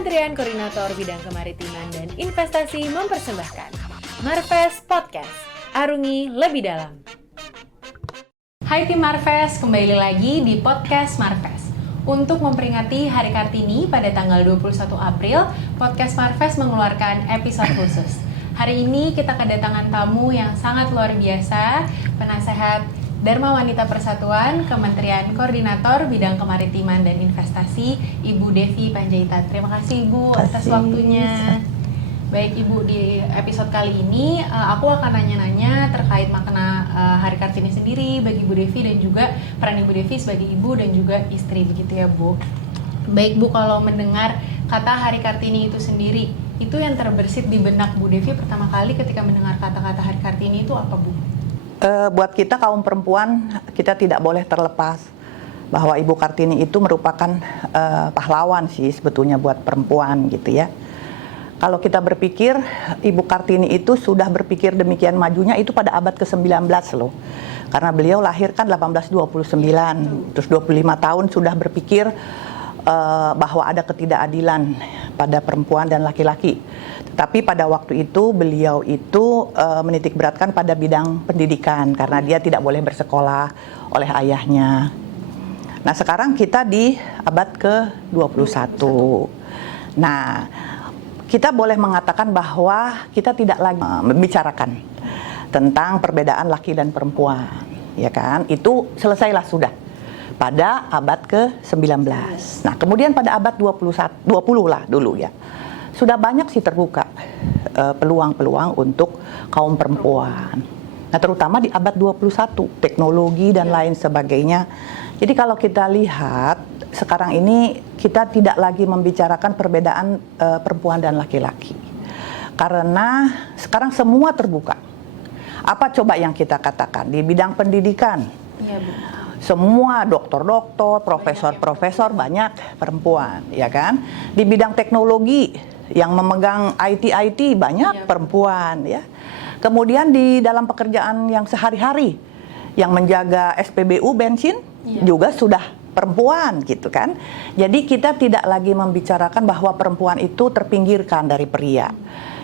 Kementerian Koordinator Bidang Kemaritiman dan Investasi mempersembahkan Marves Podcast, arungi lebih dalam. Hai tim Marves, kembali lagi di Podcast Marves. Untuk memperingati Hari Kartini pada tanggal 21 April, Podcast Marves mengeluarkan episode khusus. Hari ini kita kedatangan tamu yang sangat luar biasa, penasehat Dharma Wanita Persatuan, Kementerian Koordinator Bidang Kemaritiman dan Investasi, Ibu Devi Panjaitan. Terima kasih Ibu atas waktunya. Baik Ibu, di episode kali ini aku akan nanya-nanya terkait makna Hari Kartini sendiri bagi Ibu Devi dan juga peran Ibu Devi sebagai ibu dan juga istri, begitu ya Bu. Baik Bu, kalau mendengar kata Hari Kartini itu sendiri, itu yang terbersit di benak Bu Devi pertama kali ketika mendengar kata-kata Hari Kartini itu apa Bu? Buat kita kaum perempuan, kita tidak boleh terlepas bahwa Ibu Kartini itu merupakan pahlawan sih sebetulnya buat perempuan gitu ya. Kalau kita berpikir Ibu Kartini itu sudah berpikir demikian majunya itu pada abad ke-19 loh. Karena beliau lahir kan 1829, terus 25 tahun sudah berpikir bahwa ada ketidakadilan pada perempuan dan laki-laki. Tapi pada waktu itu beliau itu menitik beratkan pada bidang pendidikan karena dia tidak boleh bersekolah oleh ayahnya. Nah sekarang kita di abad ke-21. Nah kita boleh mengatakan bahwa kita tidak lagi membicarakan tentang perbedaan laki dan perempuan, ya kan? Itu selesailah sudah pada abad ke-19. Nah kemudian pada abad 20 lah dulu ya. Sudah banyak sih terbuka peluang-peluang untuk kaum perempuan. Nah, terutama di abad 21, teknologi dan lain sebagainya. Jadi kalau kita lihat sekarang ini kita tidak lagi membicarakan perbedaan perempuan dan laki-laki. Karena sekarang semua terbuka. Apa coba yang kita katakan di bidang pendidikan? Iya, Bu. Semua dokter-dokter, profesor-profesor banyak perempuan, ya kan? Di bidang teknologi yang memegang IT banyak perempuan, ya. Kemudian di dalam pekerjaan yang sehari-hari, yang menjaga SPBU bensin juga sudah perempuan, gitu kan? Jadi kita tidak lagi membicarakan bahwa perempuan itu terpinggirkan dari pria.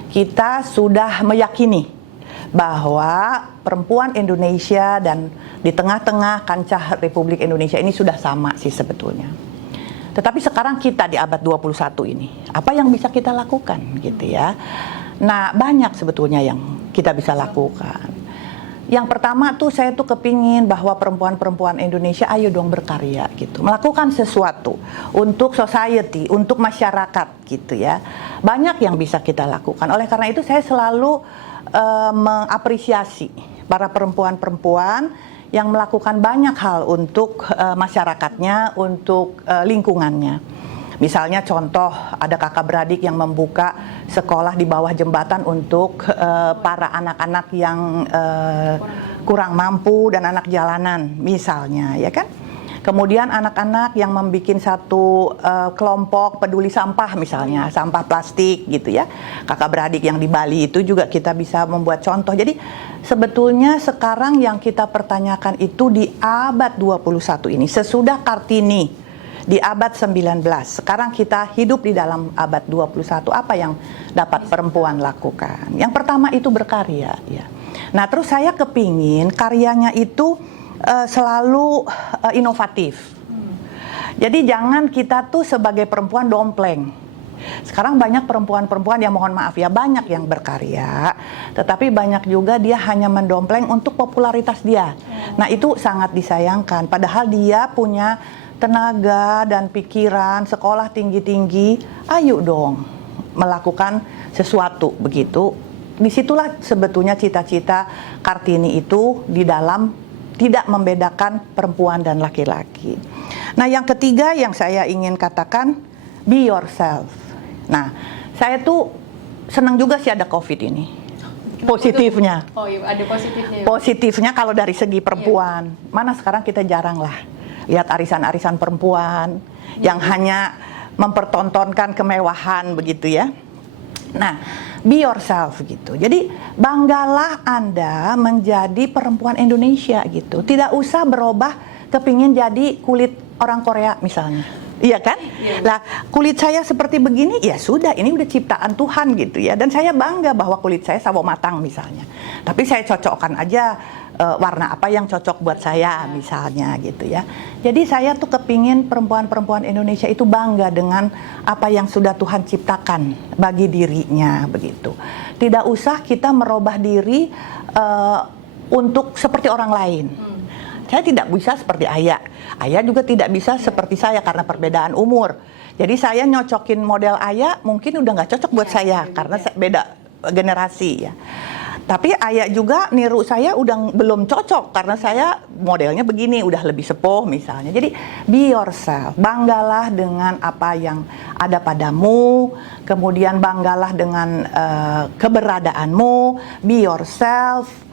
Kita sudah meyakini bahwa perempuan Indonesia dan di tengah-tengah kancah Republik Indonesia ini sudah sama sih sebetulnya. Tetapi sekarang kita di abad 21 ini, apa yang bisa kita lakukan gitu ya. Nah banyak sebetulnya yang kita bisa lakukan. Yang pertama tuh saya tuh kepingin bahwa perempuan-perempuan Indonesia ayo dong berkarya gitu. Melakukan sesuatu untuk society, untuk masyarakat gitu ya. Banyak yang bisa kita lakukan. Oleh karena itu saya selalu mengapresiasi para perempuan-perempuan yang melakukan banyak hal untuk masyarakatnya, untuk lingkungannya. Misalnya contoh ada kakak beradik yang membuka sekolah di bawah jembatan untuk para anak-anak yang kurang mampu dan anak jalanan misalnya, ya kan? Kemudian anak-anak yang membuat satu kelompok peduli sampah misalnya, sampah plastik gitu ya. Kakak beradik yang di Bali itu juga kita bisa membuat contoh. Jadi sebetulnya sekarang yang kita pertanyakan itu di abad 21 ini, sesudah Kartini di abad 19. Sekarang kita hidup di dalam abad 21, apa yang dapat perempuan lakukan? Yang pertama itu berkarya ya. Nah terus saya kepingin karyanya itu selalu inovatif. Jadi jangan kita tuh sebagai perempuan dompleng. Sekarang banyak perempuan-perempuan yang mohon maaf ya banyak yang berkarya, tetapi banyak juga dia hanya mendompleng untuk popularitas dia. Nah itu sangat disayangkan. Padahal dia punya tenaga dan pikiran, sekolah tinggi-tinggi. Ayo dong melakukan sesuatu begitu. Disitulah sebetulnya cita-cita Kartini itu di dalam tidak membedakan perempuan dan laki-laki. Nah yang ketiga yang saya ingin katakan, be yourself. Nah saya tuh senang juga sih ada COVID ini. Positifnya. Oh iya, ada positifnya. Positifnya kalau dari segi perempuan, mana sekarang kita jarang lah lihat arisan-arisan perempuan yang hanya mempertontonkan kemewahan begitu ya. Nah, be yourself gitu. Jadi banggalah Anda menjadi perempuan Indonesia gitu. Tidak usah berubah kepingin jadi kulit orang Korea misalnya. Iya kan? Lah, kulit saya seperti begini, ya sudah, ini udah ciptaan Tuhan gitu ya. Dan saya bangga bahwa kulit saya sawo matang misalnya. Tapi saya cocokkan aja warna apa yang cocok buat saya misalnya gitu ya. Jadi saya tuh kepingin perempuan-perempuan Indonesia itu bangga dengan apa yang sudah Tuhan ciptakan bagi dirinya begitu. Tidak usah kita merubah diri untuk seperti orang lain. Saya tidak bisa seperti Ayah. Ayah juga tidak bisa seperti saya karena perbedaan umur. Jadi saya nyocokin model Ayah mungkin udah nggak cocok buat saya karena beda generasi ya. Tapi Ayah juga niru saya udah belum cocok karena saya modelnya begini, udah lebih sepuh misalnya. Jadi be yourself, banggalah dengan apa yang ada padamu, kemudian banggalah dengan keberadaanmu, be yourself.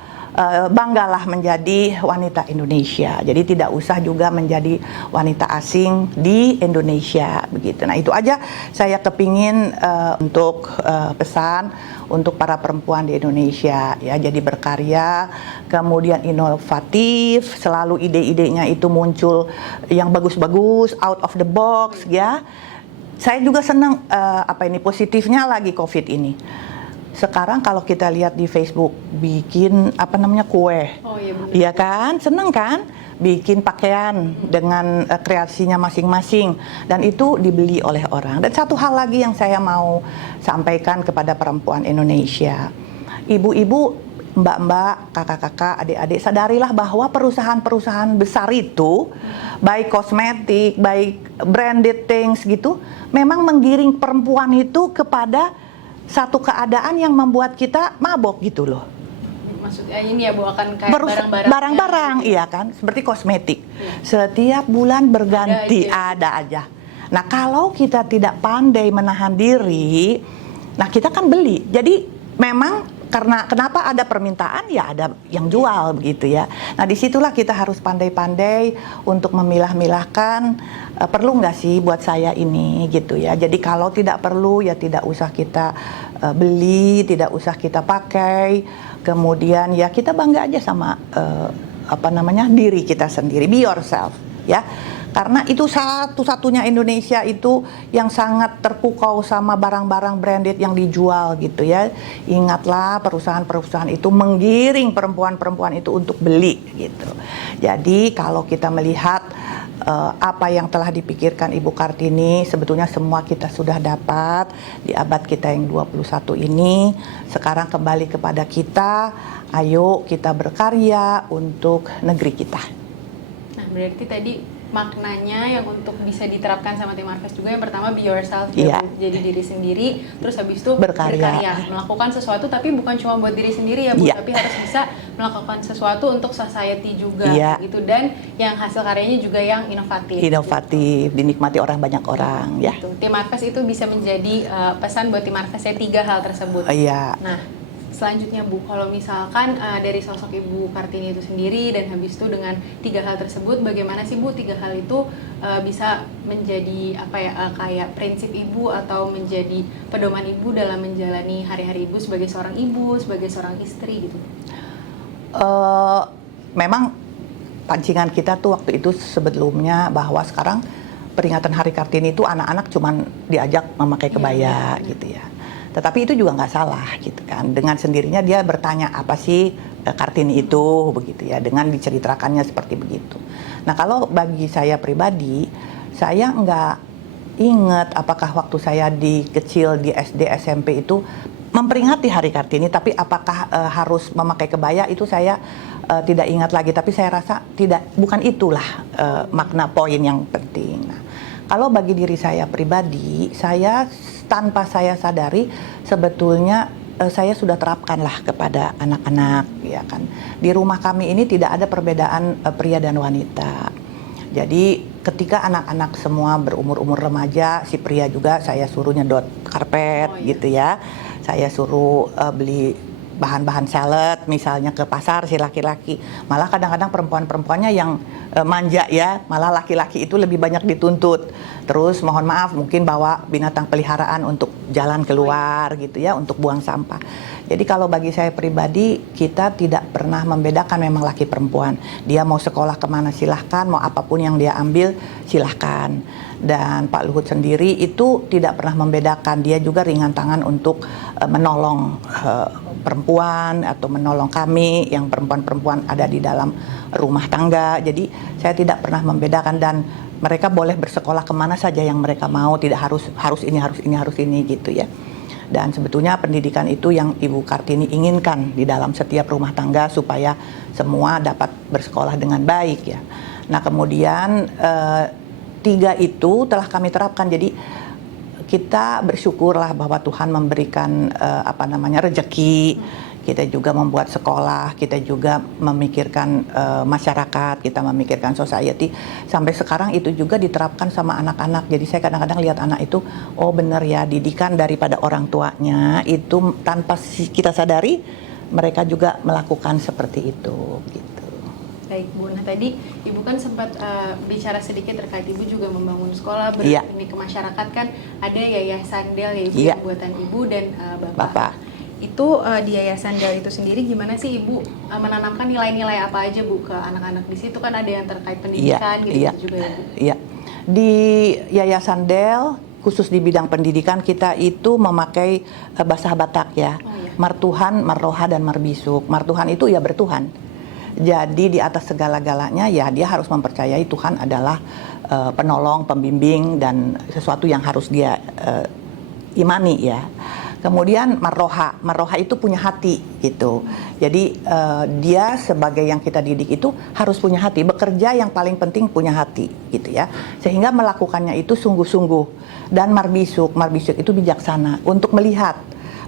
Banggalah menjadi wanita Indonesia. Jadi tidak usah juga menjadi wanita asing di Indonesia begitu. Nah itu aja saya kepingin untuk pesan untuk para perempuan di Indonesia ya. Jadi berkarya, kemudian inovatif, selalu ide-idenya itu muncul yang bagus-bagus, out of the box ya. Saya juga senang positifnya lagi COVID ini. Sekarang kalau kita lihat di Facebook bikin kue, iya kan, seneng kan, bikin pakaian dengan kreasinya masing-masing dan itu dibeli oleh orang. Dan satu hal lagi yang saya mau sampaikan kepada perempuan Indonesia, ibu-ibu, mbak-mbak, kakak-kakak, adik-adik, sadarilah bahwa perusahaan-perusahaan besar itu, baik kosmetik, baik branded things gitu, memang menggiring perempuan itu kepada satu keadaan yang membuat kita mabok gitu loh. Maksudnya ini ya Bu, akan kayak barang-barang iya kan, seperti kosmetik. Setiap bulan berganti ada aja. Nah, kalau kita tidak pandai menahan diri, nah kita kan beli. Jadi memang karena kenapa ada permintaan ya ada yang jual begitu ya. Nah disitulah kita harus pandai-pandai untuk memilah-milahkan perlu nggak sih buat saya ini gitu ya. Jadi kalau tidak perlu ya tidak usah kita beli, tidak usah kita pakai. Kemudian ya kita bangga aja sama diri kita sendiri, be yourself ya. Karena itu satu-satunya Indonesia itu yang sangat terpukau sama barang-barang branded yang dijual gitu ya. Ingatlah perusahaan-perusahaan itu menggiring perempuan-perempuan itu untuk beli gitu. Jadi kalau kita melihat apa yang telah dipikirkan Ibu Kartini, sebetulnya semua kita sudah dapat di abad kita yang 21 ini. Sekarang kembali kepada kita, ayo kita berkarya untuk negeri kita. Nah berarti tadi maknanya yang untuk bisa diterapkan sama tim Marves juga yang pertama be yourself ya, jadi diri sendiri, terus habis itu berkarya, melakukan sesuatu tapi bukan cuma buat diri sendiri ya Bu, tapi harus bisa melakukan sesuatu untuk society juga gitu, dan yang hasil karyanya juga yang inovatif gitu. Dinikmati orang banyak orang ya. Gitu. Tim Marves itu bisa menjadi pesan buat tim Marves ya 3 hal tersebut. Nah selanjutnya Bu, kalau misalkan dari sosok Ibu Kartini itu sendiri dan habis itu dengan 3 hal tersebut, bagaimana sih Bu 3 hal itu bisa menjadi kayak prinsip Ibu atau menjadi pedoman Ibu dalam menjalani hari-hari Ibu sebagai seorang ibu, sebagai seorang istri gitu? Memang pancingan kita tuh waktu itu sebelumnya bahwa sekarang peringatan Hari Kartini itu anak-anak cuman diajak memakai kebaya gitu ya. Tetapi itu juga nggak salah gitu kan. Dengan sendirinya dia bertanya apa sih Kartini itu begitu ya. Dengan diceritakannya seperti begitu. Nah kalau bagi saya pribadi, saya nggak ingat apakah waktu saya kecil di SD SMP itu memperingati Hari Kartini. Tapi apakah harus memakai kebaya itu saya tidak ingat lagi. Tapi saya rasa bukan itulah makna poin yang penting. Nah, kalau bagi diri saya pribadi, saya tanpa saya sadari sebetulnya saya sudah terapkanlah kepada anak-anak ya kan. Di rumah kami ini tidak ada perbedaan pria dan wanita. Jadi ketika anak-anak semua berumur-umur remaja, si pria juga saya suruh nyedot karpet gitu ya. Saya suruh beli bahan-bahan salad misalnya ke pasar si laki-laki. Malah kadang-kadang perempuan-perempuannya yang manja ya, malah laki-laki itu lebih banyak dituntut. Terus mohon maaf mungkin bawa binatang peliharaan untuk jalan keluar gitu ya, untuk buang sampah. Jadi kalau bagi saya pribadi, kita tidak pernah membedakan memang laki perempuan. Dia mau sekolah kemana silahkan, mau apapun yang dia ambil silahkan. Dan Pak Luhut sendiri itu tidak pernah membedakan, dia juga ringan tangan untuk menolong perempuan atau menolong kami yang perempuan-perempuan ada di dalam rumah tangga. Jadi saya tidak pernah membedakan dan mereka boleh bersekolah kemana saja yang mereka mau, tidak harus ini gitu ya. Dan sebetulnya pendidikan itu yang Ibu Kartini inginkan di dalam setiap rumah tangga supaya semua dapat bersekolah dengan baik ya. Nah kemudian 3 itu telah kami terapkan. Jadi kita bersyukurlah bahwa Tuhan memberikan rezeki. Kita juga membuat sekolah, kita juga memikirkan masyarakat, kita memikirkan society. Sampai sekarang itu juga diterapkan sama anak-anak. Jadi saya kadang-kadang lihat anak itu, oh benar ya, didikan daripada orang tuanya itu tanpa kita sadari mereka juga melakukan seperti itu. Gitu. Baik Bu, nah tadi Ibu kan sempat bicara sedikit terkait Ibu juga membangun sekolah, berini ke masyarakat kan, ada Yayasan Del ya Ibu, buatan Ibu dan Bapak. Itu di Yayasan Del itu sendiri gimana sih Ibu menanamkan nilai-nilai apa aja Bu ke anak-anak di situ, kan ada yang terkait pendidikan gitu juga ya Bu? Iya, di Yayasan Del khusus di bidang pendidikan kita itu memakai bahasa Batak ya, Martuhan, Marroha dan Marbisuk. Martuhan itu ya bertuhan. Jadi di atas segala-galanya ya dia harus mempercayai Tuhan adalah penolong, pembimbing dan sesuatu yang harus dia imani ya. Kemudian Marroha itu punya hati gitu. Jadi dia sebagai yang kita didik itu harus punya hati. Bekerja yang paling penting punya hati gitu ya. Sehingga melakukannya itu sungguh-sungguh. Dan Marbisuk itu bijaksana untuk melihat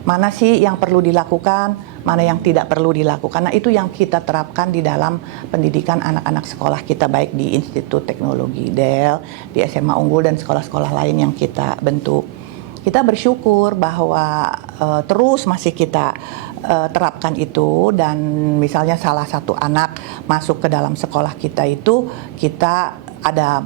mana sih yang perlu dilakukan, mana yang tidak perlu dilakukan. Nah itu yang kita terapkan di dalam pendidikan anak-anak sekolah kita, baik di Institut Teknologi Del, di SMA Unggul dan sekolah-sekolah lain yang kita bentuk. Kita bersyukur bahwa terus masih kita terapkan itu, dan misalnya salah satu anak masuk ke dalam sekolah kita itu, kita ada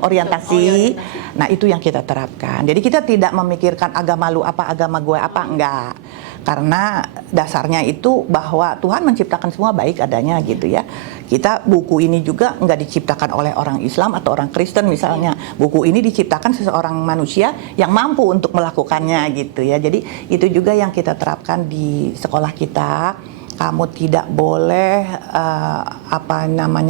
orientasi. Nah itu yang kita terapkan. Jadi kita tidak memikirkan agama lu apa, agama gue apa, enggak. Karena dasarnya itu bahwa Tuhan menciptakan semua baik adanya gitu ya. Kita buku ini juga enggak diciptakan oleh orang Islam atau orang Kristen misalnya. Buku ini diciptakan seseorang manusia yang mampu untuk melakukannya gitu ya. Jadi itu juga yang kita terapkan di sekolah kita. Kamu tidak boleh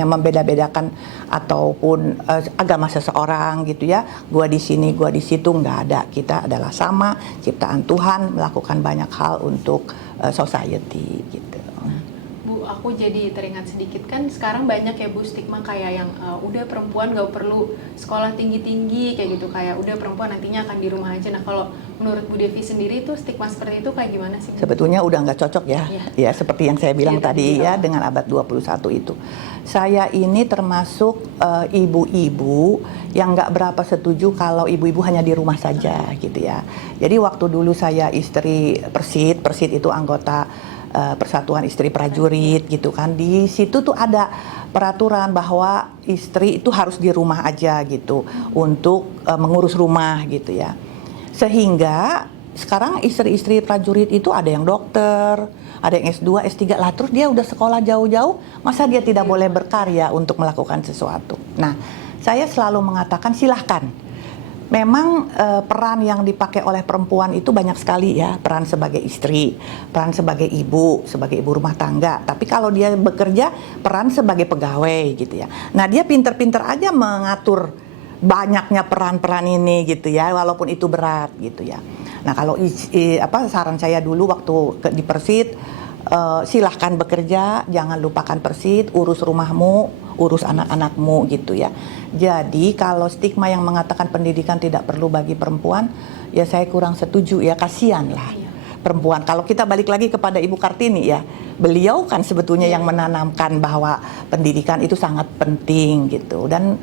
membeda-bedakan ataupun agama seseorang gitu ya. Gua di sini, gua di situ, nggak ada. Kita adalah sama, ciptaan Tuhan, melakukan banyak hal untuk society gitu. Bu, aku jadi teringat sedikit, kan sekarang banyak ya Bu stigma kayak yang udah perempuan gak perlu sekolah tinggi-tinggi kayak gitu, kayak udah perempuan nantinya akan di rumah aja. Nah kalau menurut Bu Devi sendiri tuh stigma seperti itu kayak gimana sih Bu? Sebetulnya udah nggak cocok ya. Ya seperti yang saya bilang tadi ya, dengan abad 21 itu. Saya ini termasuk ibu-ibu yang nggak berapa setuju kalau ibu-ibu hanya di rumah saja gitu ya. Jadi waktu dulu saya istri Persid itu anggota Persatuan Istri Prajurit gitu kan. Di situ tuh ada peraturan bahwa istri itu harus di rumah aja gitu untuk mengurus rumah gitu ya. Sehingga sekarang istri-istri prajurit itu ada yang dokter, ada yang S2, S3 lah, terus dia udah sekolah jauh-jauh, masa dia tidak boleh berkarya untuk melakukan sesuatu. Nah, saya selalu mengatakan silahkan. Memang peran yang dipakai oleh perempuan itu banyak sekali ya, peran sebagai istri, peran sebagai ibu rumah tangga. Tapi kalau dia bekerja, peran sebagai pegawai gitu ya. Nah dia pinter-pinter aja mengatur banyaknya peran-peran ini gitu ya, walaupun itu berat gitu ya. Nah kalau saran saya dulu waktu di Persid, silahkan bekerja, jangan lupakan Persid, urus rumahmu, urus anak-anakmu gitu ya. Jadi kalau stigma yang mengatakan pendidikan tidak perlu bagi perempuan, ya saya kurang setuju ya, kasihan lah perempuan. Kalau kita balik lagi kepada Ibu Kartini ya, beliau kan sebetulnya yang menanamkan bahwa pendidikan itu sangat penting gitu. Dan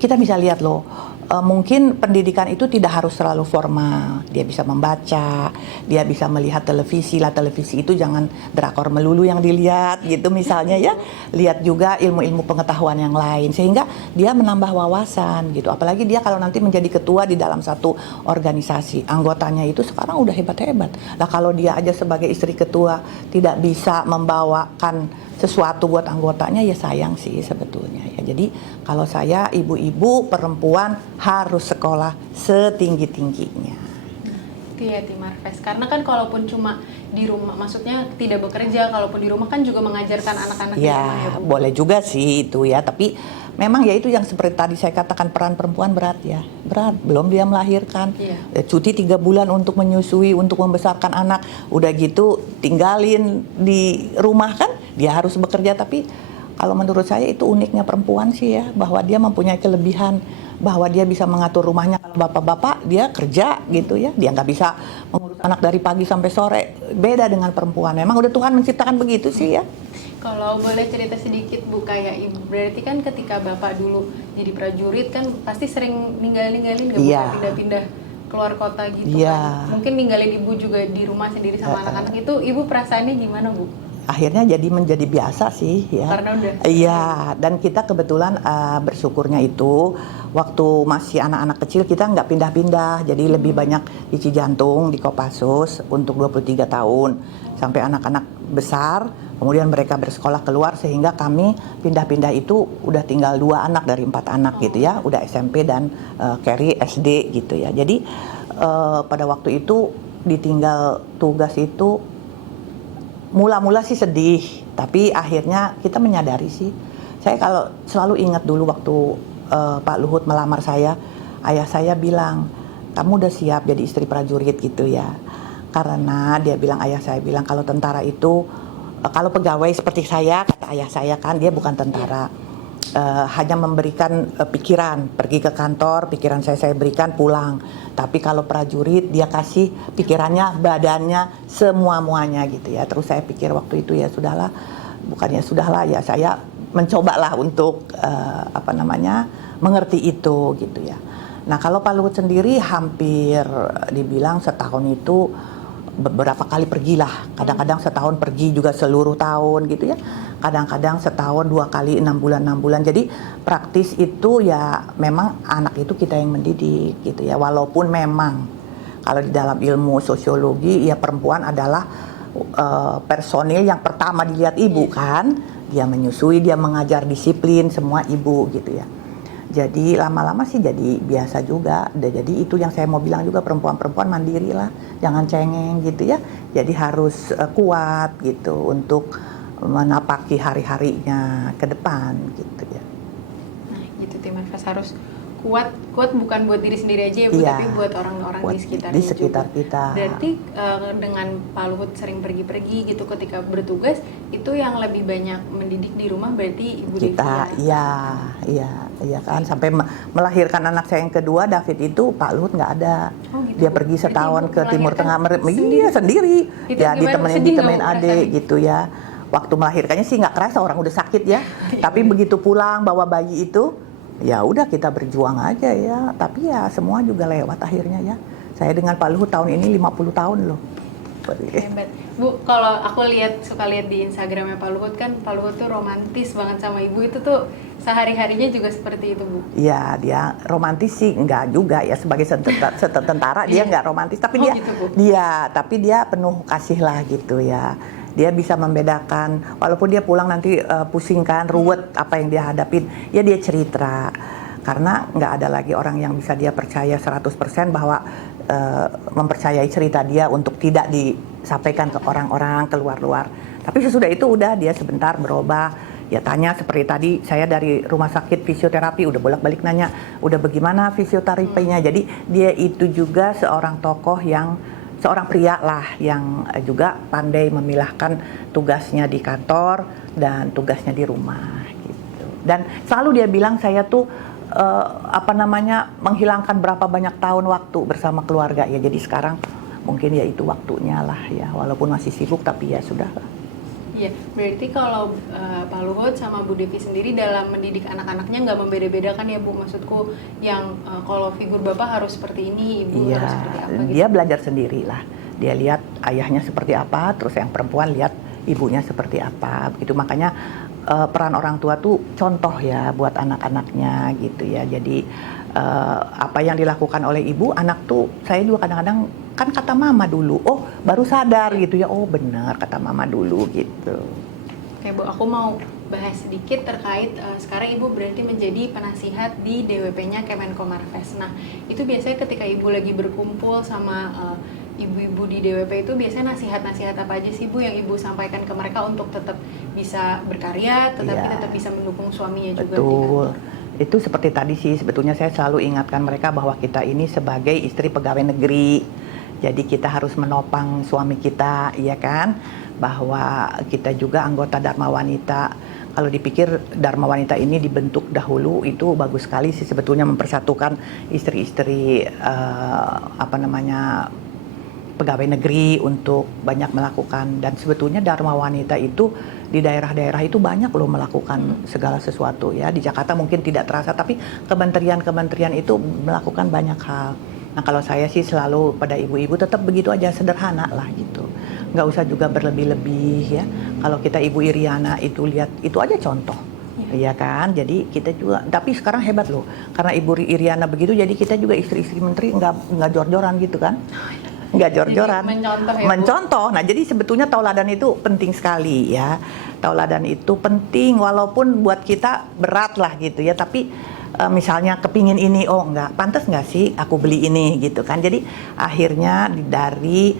kita bisa lihat loh, mungkin pendidikan itu tidak harus selalu formal. Dia bisa membaca, dia bisa melihat televisi lah. Televisi itu jangan drakor melulu yang dilihat gitu misalnya ya. Lihat juga ilmu-ilmu pengetahuan yang lain sehingga dia menambah wawasan gitu. Apalagi dia kalau nanti menjadi ketua di dalam satu organisasi, anggotanya itu sekarang udah hebat-hebat. Nah kalau dia aja sebagai istri ketua tidak bisa membawakan sesuatu buat anggotanya, ya sayang sih sebetulnya ya. Jadi kalau saya, ibu-ibu perempuan harus sekolah setinggi-tingginya. Itu ya Tim Marves, karena kan kalaupun cuma di rumah, maksudnya tidak bekerja, kalaupun di rumah kan juga mengajarkan anak-anak di rumah Ya Bu. boleh juga sih itu ya, tapi memang ya itu yang seperti tadi saya katakan, peran perempuan berat ya, berat. Belum dia melahirkan, cuti 3 bulan untuk menyusui, untuk membesarkan anak, udah gitu tinggalin di rumah kan, dia harus bekerja. Tapi kalau menurut saya itu uniknya perempuan sih ya, bahwa dia mempunyai kelebihan, bahwa dia bisa mengatur rumahnya. Kalau bapak-bapak dia kerja gitu ya, dia nggak bisa mengurus anak dari pagi sampai sore. Beda dengan perempuan, memang udah Tuhan menciptakan begitu sih ya. Kalau boleh cerita sedikit Bu, kayak Ibu, berarti kan ketika Bapak dulu jadi prajurit kan pasti sering ninggalin nggak Bu, pindah-pindah keluar kota gitu kan. Mungkin ninggalin Ibu juga di rumah sendiri sama anak-anak, itu Ibu perasaannya gimana Bu? Akhirnya jadi menjadi biasa sih ya. Karena udah. Iya, dan kita kebetulan bersyukurnya itu waktu masih anak-anak kecil kita nggak pindah-pindah, jadi lebih banyak di Cijantung, di Kopassus untuk 23 tahun sampai anak-anak besar, kemudian mereka bersekolah keluar sehingga kami pindah-pindah itu udah tinggal 2 anak dari 4 anak gitu ya, udah SMP dan Carrie SD gitu ya. Jadi pada waktu itu ditinggal tugas itu mula-mula sih sedih, tapi akhirnya kita menyadari sih. Saya kalau selalu ingat dulu waktu Pak Luhut melamar saya, ayah saya bilang, kamu udah siap jadi istri prajurit gitu ya. Karena dia bilang, ayah saya bilang kalau tentara itu, kalau pegawai seperti saya, kata ayah saya kan, dia bukan tentara. Hanya memberikan pikiran, pergi ke kantor, pikiran saya berikan, pulang. Tapi kalau prajurit dia kasih pikirannya, badannya, semua-muanya gitu ya. Terus saya pikir waktu itu ya sudahlah, bukannya sudahlah ya, saya mencobalah untuk mengerti itu gitu ya. Nah kalau Pak Luhut sendiri hampir dibilang setahun itu beberapa kali pergilah, kadang-kadang setahun pergi juga seluruh tahun gitu ya, kadang-kadang setahun 2 kali 6 bulan. Jadi praktis itu ya memang anak itu kita yang mendidik gitu ya, walaupun memang kalau di dalam ilmu sosiologi ya perempuan adalah personil yang pertama dilihat ibu kan, dia menyusui, dia mengajar disiplin semua ibu gitu ya. Jadi lama-lama sih jadi biasa juga. Jadi itu yang saya mau bilang juga, perempuan-perempuan mandiri lah, jangan cengeng gitu ya. Jadi harus kuat gitu untuk menapaki hari-harinya ke depan gitu ya. Nah gitu Tim Marves, harus kuat bukan buat diri sendiri aja ya Bu, tapi buat orang-orang di sekitar kita. Berarti dengan Pak Luhut sering pergi-pergi gitu ketika bertugas, itu yang lebih banyak mendidik di rumah berarti Ibu kita. Iya kan, sampai melahirkan anak saya yang kedua David itu Pak Luhut nggak ada. Gitu, dia pergi setahun ke Timur Tengah sendiri. Ya ditemenin adik gitu ya. Waktu melahirkannya sih nggak kerasa, orang udah sakit ya. Tapi begitu pulang bawa bayi itu, ya udah kita berjuang aja ya. Tapi ya semua juga lewat akhirnya ya. Saya dengan Pak Luhut tahun ini 50 tahun loh. Hebat. Bu, kalau aku suka lihat di Instagramnya Pak Luhut kan, Pak Luhut tuh romantis banget sama Ibu, itu tuh sehari-harinya juga seperti itu Bu? Iya, dia romantis sih enggak juga ya, sebagai tentara dia enggak romantis, tapi tapi dia penuh kasih lah gitu ya. Dia bisa membedakan, walaupun dia pulang nanti pusing kan, ruwet apa yang dia hadapin, ya dia cerita. Karena nggak ada lagi orang yang bisa dia percaya 100% bahwa mempercayai cerita dia untuk tidak disampaikan ke orang-orang keluar-luar. Tapi sesudah itu udah dia sebentar berubah. Ya tanya seperti tadi, saya dari rumah sakit fisioterapi udah bolak-balik nanya, udah bagaimana fisioterapinya. Jadi dia itu juga seorang pria lah yang juga pandai memilahkan tugasnya di kantor dan tugasnya di rumah gitu. Dan selalu dia bilang saya tuh menghilangkan berapa banyak tahun waktu bersama keluarga ya. Jadi sekarang mungkin ya itu waktunya lah ya, walaupun masih sibuk tapi ya sudah lah. Iya, berarti kalau Pak Luhut sama Bu Devi sendiri dalam mendidik anak-anaknya nggak membeda-bedakan ya Bu, maksudku yang kalau figur Bapak harus seperti ini, Ibu Iya, harus seperti apa gitu. dia belajar sendiri lah. Dia lihat ayahnya seperti apa, terus yang perempuan lihat ibunya seperti apa. Begitu makanya peran orang tua tuh contoh ya buat anak-anaknya gitu ya. Jadi apa yang dilakukan oleh ibu, anak tuh saya juga kadang-kadang kan kata mama dulu, oh baru sadar gitu ya, oh benar kata mama dulu gitu. Oke Bu, aku mau bahas sedikit terkait sekarang Ibu berarti menjadi penasihat di DWP-nya Kemenko Marves. Nah, itu biasanya ketika Ibu lagi berkumpul sama ibu-ibu di DWP itu biasanya nasihat-nasihat apa aja sih Bu yang Ibu sampaikan ke mereka untuk tetap bisa berkarya, tetapi tetap bisa mendukung suaminya juga di kantor? Itu seperti tadi sih, sebetulnya saya selalu ingatkan mereka bahwa kita ini sebagai istri pegawai negeri. Jadi kita harus menopang suami kita, ya kan? Bahwa kita juga anggota Dharma Wanita. Kalau dipikir Dharma Wanita ini dibentuk dahulu, itu bagus sekali sih sebetulnya mempersatukan istri-istri pegawai negeri untuk banyak melakukan. Dan sebetulnya Dharma Wanita itu di daerah-daerah itu banyak loh melakukan segala sesuatu ya. Di Jakarta mungkin tidak terasa, tapi kementerian-kementerian itu melakukan banyak hal. Nah kalau saya sih selalu pada ibu-ibu tetap begitu aja, sederhana lah gitu. Nggak usah juga berlebih-lebih ya. Kalau kita Ibu Iriana itu lihat, itu aja contoh. Iya kan, jadi kita juga, tapi sekarang hebat loh, karena Ibu Iriana begitu, jadi kita juga istri-istri menteri nggak jor-joran gitu kan, nggak jor-joran, mencontoh. Nah jadi sebetulnya tauladan itu penting sekali ya, tauladan itu penting walaupun buat kita berat lah gitu ya, tapi misalnya kepingin ini, oh nggak pantas nggak sih aku beli ini gitu kan, jadi akhirnya dari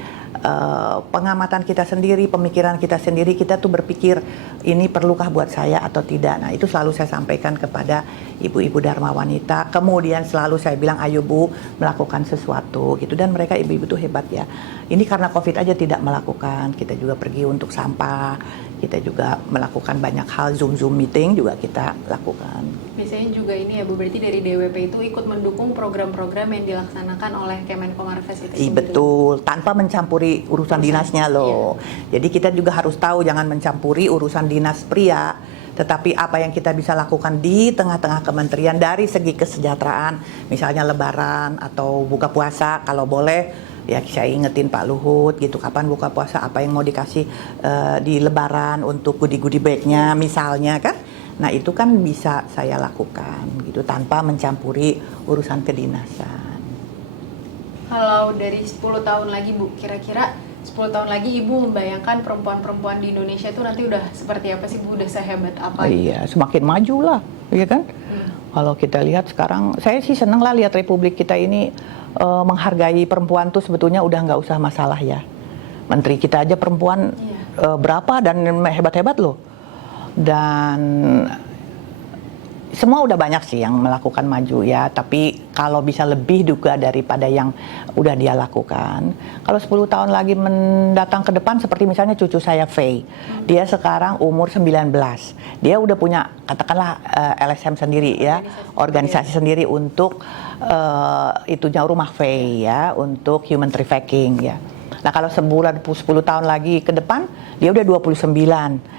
pengamatan kita sendiri, pemikiran kita sendiri, kita tuh berpikir ini perlukah buat saya atau tidak. Nah itu selalu saya sampaikan kepada ibu-ibu Dharma Wanita. Kemudian selalu saya bilang, ayo Bu melakukan sesuatu gitu. Dan mereka ibu-ibu tuh hebat ya. Ini karena COVID aja tidak melakukan. Kita juga pergi untuk sampah, kita juga melakukan banyak hal, Zoom meeting juga kita lakukan. Biasanya juga ini ya Bu, berarti dari DWP itu ikut mendukung program-program yang dilaksanakan oleh Kemenko Marves itu sendiri. Betul, tanpa mencampuri urusan dinasnya loh. Iya. Jadi kita juga harus tahu jangan mencampuri urusan dinas pria, tetapi apa yang kita bisa lakukan di tengah-tengah kementerian dari segi kesejahteraan, misalnya lebaran atau buka puasa kalau boleh. Ya saya ingetin Pak Luhut gitu, kapan buka puasa, apa yang mau dikasih di lebaran untuk goodie bagnya misalnya kan. Nah itu kan bisa saya lakukan gitu tanpa mencampuri urusan kedinasan. Kalau dari 10 tahun lagi Bu, kira-kira 10 tahun lagi Ibu membayangkan perempuan-perempuan di Indonesia itu nanti udah seperti apa sih Bu, udah sehebat apa? Oh iya, semakin maju lah, iya kan? Kalau kita lihat sekarang, saya sih seneng lah lihat Republik kita ini menghargai perempuan tuh sebetulnya udah nggak usah masalah ya. Menteri kita aja perempuan berapa dan hebat-hebat loh. Dan semua udah banyak sih yang melakukan maju ya, tapi kalau bisa lebih juga daripada yang udah dia lakukan. Kalau 10 tahun lagi mendatang ke depan seperti misalnya cucu saya Faye. Dia sekarang umur 19. Dia udah punya katakanlah LSM sendiri ya, organisasi sendiri untuk itunya rumah Faye ya, untuk human trafficking ya. Nah kalau 10 tahun lagi ke depan dia udah 29.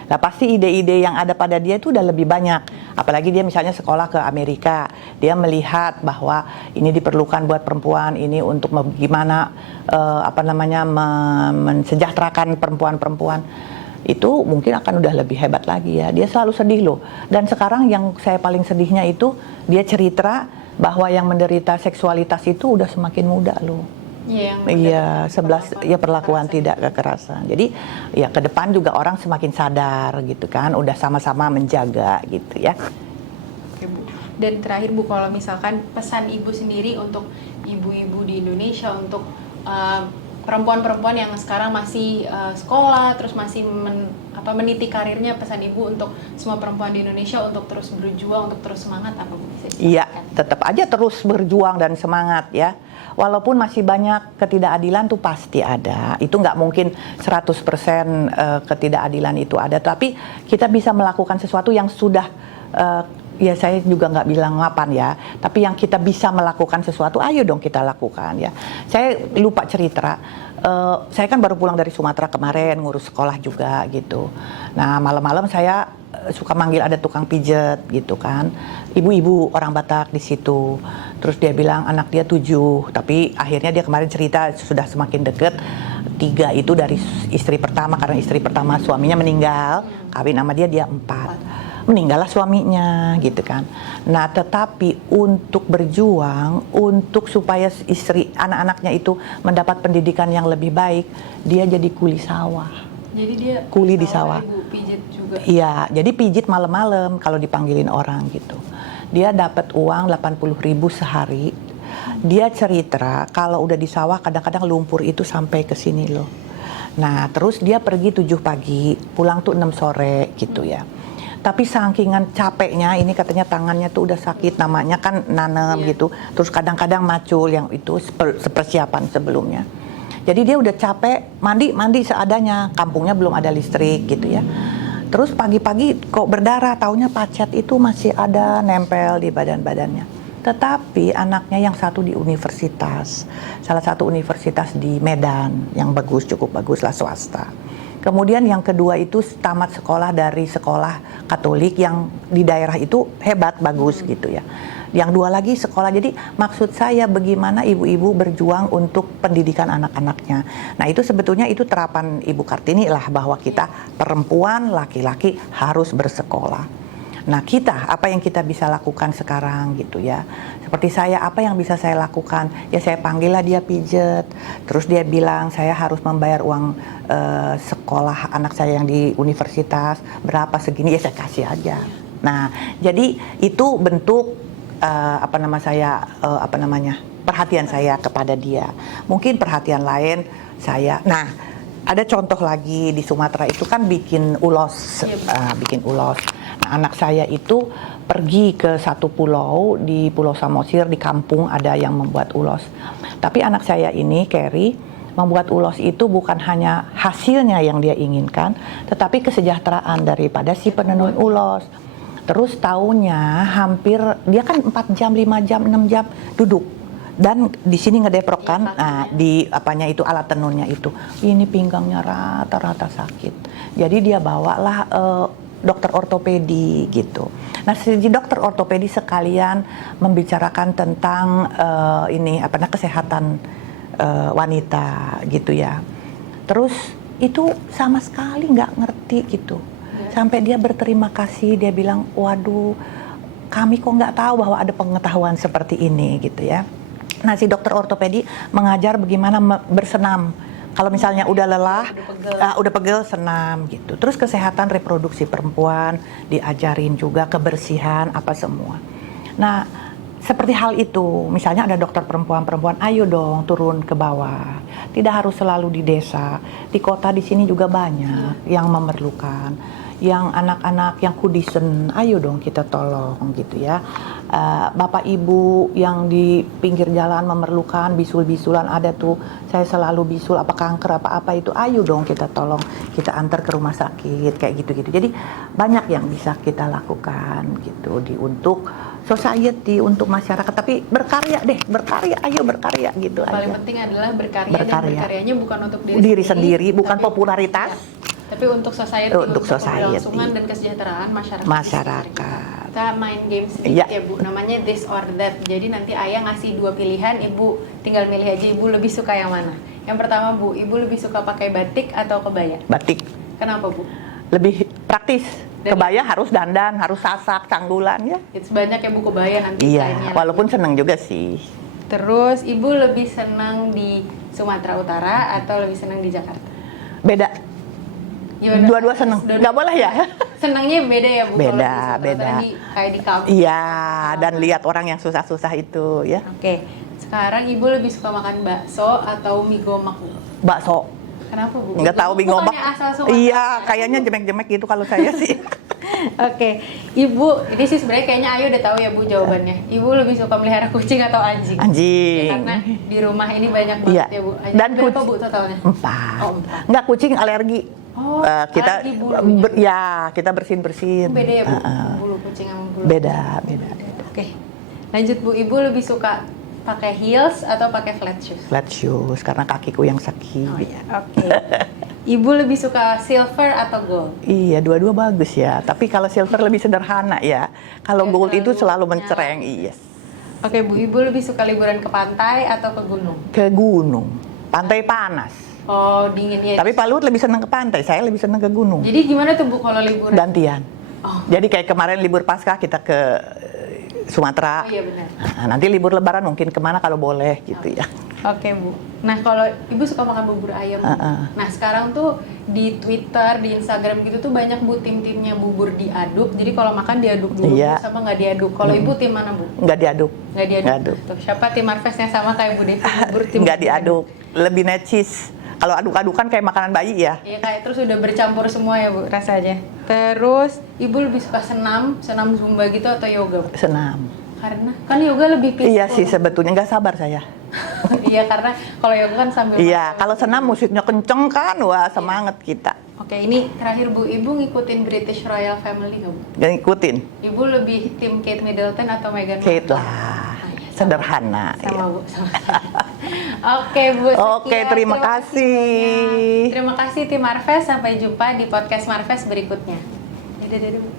Nah pasti ide-ide yang ada pada dia itu udah lebih banyak. Apalagi dia misalnya sekolah ke Amerika, dia melihat bahwa ini diperlukan buat perempuan, ini untuk gimana mensejahterakan perempuan-perempuan. Itu mungkin akan udah lebih hebat lagi ya. Dia selalu sedih loh. Dan sekarang yang saya paling sedihnya itu dia cerita bahwa yang menderita seksualitas itu udah semakin muda loh. Iya, 11 ya perlakuan tidak kekerasan. Jadi ya ke depan juga orang semakin sadar gitu kan, udah sama-sama menjaga gitu ya. Oke Bu. Dan terakhir Bu, kalau misalkan pesan Ibu sendiri untuk ibu-ibu di Indonesia, untuk perempuan-perempuan yang sekarang masih sekolah, terus masih meniti karirnya, pesan Ibu untuk semua perempuan di Indonesia untuk terus berjuang, untuk terus semangat, apa Bu? Iya, tetap aja terus berjuang dan semangat ya. Walaupun masih banyak ketidakadilan tuh pasti ada. Itu nggak mungkin 100% ketidakadilan itu ada. Tapi kita bisa melakukan sesuatu yang sudah ya saya juga nggak bilang mapan ya, tapi yang kita bisa melakukan sesuatu, ayo dong kita lakukan ya. Saya lupa cerita, saya kan baru pulang dari Sumatera kemarin, ngurus sekolah juga gitu. Nah malam-malam saya suka manggil ada tukang pijet gitu kan, ibu-ibu orang Batak di situ. Terus dia bilang anak dia 7, tapi akhirnya dia kemarin cerita sudah semakin deket. 3 itu dari istri pertama, karena istri pertama suaminya meninggal, kawin sama dia 4. Meninggallah suaminya gitu kan. Nah tetapi untuk berjuang untuk supaya istri anak-anaknya itu mendapat pendidikan yang lebih baik, dia jadi kuli sawah. Jadi dia kuli di sawah. Ibu pijit juga. Iya, jadi pijit malam-malam kalau dipanggilin orang gitu. Dia dapat uang 80.000 sehari. Dia cerita kalau udah di sawah kadang-kadang lumpur itu sampai ke sini loh. Nah terus dia pergi 7 pagi, pulang tuh 6 sore gitu ya. Tapi sakingan capeknya, ini katanya tangannya tuh udah sakit, namanya kan nanem gitu. Terus kadang-kadang macul yang itu persiapan sebelumnya. Jadi dia udah capek, mandi seadanya, kampungnya belum ada listrik gitu ya. Terus pagi-pagi kok berdarah, taunya pacet itu masih ada nempel di badan-badannya. Tetapi anaknya yang satu di universitas, salah satu universitas di Medan yang bagus, cukup bagus lah, swasta. Kemudian yang kedua itu tamat sekolah dari sekolah Katolik yang di daerah itu hebat, bagus gitu ya. Yang 2 lagi sekolah. Jadi maksud saya bagaimana ibu-ibu berjuang untuk pendidikan anak-anaknya. Nah itu sebetulnya itu terapan Ibu Kartini lah, bahwa kita perempuan, laki-laki harus bersekolah. Nah kita, apa yang kita bisa lakukan sekarang gitu ya. Seperti saya, apa yang bisa saya lakukan? Ya saya panggil lah dia pijet. Terus dia bilang saya harus membayar uang sekolah anak saya yang di universitas. Berapa segini, ya saya kasih aja. Nah jadi itu bentuk perhatian saya kepada dia. Mungkin perhatian lain saya, nah ada contoh lagi di Sumatera itu kan bikin ulos, bikin ulos. Nah, anak saya itu pergi ke satu pulau di Pulau Samosir, di kampung ada yang membuat ulos. Tapi anak saya ini, Carrie, membuat ulos itu bukan hanya hasilnya yang dia inginkan, tetapi kesejahteraan daripada si penenun ulos. Terus tahunnya hampir, dia kan 4 jam, 5 jam, 6 jam duduk. Dan di sini ngedeprok kan, nah, di apanya itu alat tenunnya itu. Ini pinggangnya rata-rata sakit. Jadi dia bawalah dokter ortopedi gitu. Nah si dokter ortopedi sekalian membicarakan tentang kesehatan wanita gitu ya. Terus itu sama sekali nggak ngerti gitu. Sampai dia berterima kasih, dia bilang, waduh kami kok nggak tahu bahwa ada pengetahuan seperti ini gitu ya. Nah si dokter ortopedi mengajar bagaimana bersenam. Kalau misalnya udah lelah, udah pegel senam gitu. Terus kesehatan reproduksi perempuan diajarin juga, kebersihan apa semua. Nah seperti hal itu, misalnya ada dokter perempuan, ayo dong turun ke bawah. Tidak harus selalu di desa, di kota di sini juga banyak yang memerlukan. Yang anak-anak yang kudisen, ayo dong kita tolong gitu ya. Bapak ibu yang di pinggir jalan memerlukan bisul-bisulan, ada tuh, saya selalu bisul apa kanker apa itu, ayo dong kita tolong, kita antar ke rumah sakit kayak gitu-gitu. Jadi banyak yang bisa kita lakukan gitu untuk society, untuk masyarakat. Tapi berkarya deh, ayo berkarya gitu aja. Paling penting adalah berkarya. Dan berkaryanya bukan untuk diri sendiri, bukan popularitas. Tapi untuk society, untuk keberlangsungan dan kesejahteraan masyarakat. Kita main game sedikit ya Bu, namanya This or That. Jadi nanti Ayah ngasih 2 pilihan, Ibu tinggal milih aja Ibu lebih suka yang mana. Yang pertama Bu, Ibu lebih suka pakai batik atau kebaya? Batik. Kenapa Bu? Lebih praktis. Kebaya harus dandan, harus sasak, canggulan ya. It's banyak ya Bu kebaya nanti. Iya, walaupun seneng juga sih. Terus Ibu lebih senang di Sumatera Utara atau lebih senang di Jakarta? Beda. Dua-dua seneng, nggak boleh ya? Senangnya beda ya Bu? Beda. Kayak di kampung. Iya, dan lihat orang yang susah-susah itu ya. Oke, sekarang Ibu lebih suka makan bakso atau mie gomak Bu? Bakso. Kenapa Bu? Nggak tahu mie gomak. Iya, kayaknya jemek-jemek gitu kalau saya sih. Oke, Ibu, ini sih sebenarnya kayaknya Ayu udah tahu ya Bu jawabannya. Ibu lebih suka melihara kucing atau anjing? Anjing. Ya, karena di rumah ini banyak banget ya Bu. Dan berapa Bu totalnya? 4. Oh, 4. Nggak, kucing alergi. Oh, kita bulunya. kita bersihin. Beda ya Bu, bulu kucing sama pulang? Beda. Oke. Lanjut Bu, Ibu lebih suka pakai heels atau pakai flat shoes? Flat shoes karena kakiku yang sakit. Oh iya, oke. Ibu lebih suka silver atau gold? Iya, dua-dua bagus ya. Tapi kalau silver lebih sederhana ya. Kalau Ya, gold itu selalu nyala. mencereng. Iya. Oke Bu, Ibu lebih suka liburan ke pantai atau ke gunung? Ke gunung, pantai panas. Oh, dingin ya. Tapi Pak Luhut lebih senang ke pantai, saya lebih senang ke gunung. Jadi gimana tuh Bu kalau liburan? Gantian. Oh. Jadi kayak kemarin libur Paskah kita ke Sumatera. Oh iya benar. Nah, nanti libur Lebaran mungkin kemana kalau boleh gitu ya. Oke Bu. Nah kalau Ibu suka makan bubur ayam, Bu. Nah sekarang tuh di Twitter, di Instagram gitu tuh banyak Bu tim-timnya bubur diaduk. Jadi kalau makan diaduk dulu Iya. Bu, sama nggak diaduk. Kalau Ibu tim mana Bu? Nggak diaduk. Nggak diaduk. Nggak aduk. Tuh, siapa tim Marvesnya sama kayak Bu Devi bubur tim Nggak diaduk. Lebih necis. Kalau aduk-adukan kayak makanan bayi ya. Iya kayak terus udah bercampur semua ya Bu rasanya. Terus Ibu lebih suka senam zumba gitu atau yoga Bu? Senam. Karena kan yoga lebih peaceful. Iya sih sebetulnya nggak sabar saya. Iya karena kalau yoga kan sambil Iya, kalau senam musiknya kenceng kan, wah semangat kita. Oke, ini terakhir Bu, Ibu ngikutin British Royal Family nggak Bu? Dan ikutin. Ibu lebih tim Kate Middleton atau Meghan Kate Markle? lah, sederhana. Sama ya. Bu, sama. Oke Bu, Oke, sekian. terima kasih. banyak. Terima kasih tim Marves, sampai jumpa di podcast Marves berikutnya. Dadah Bu.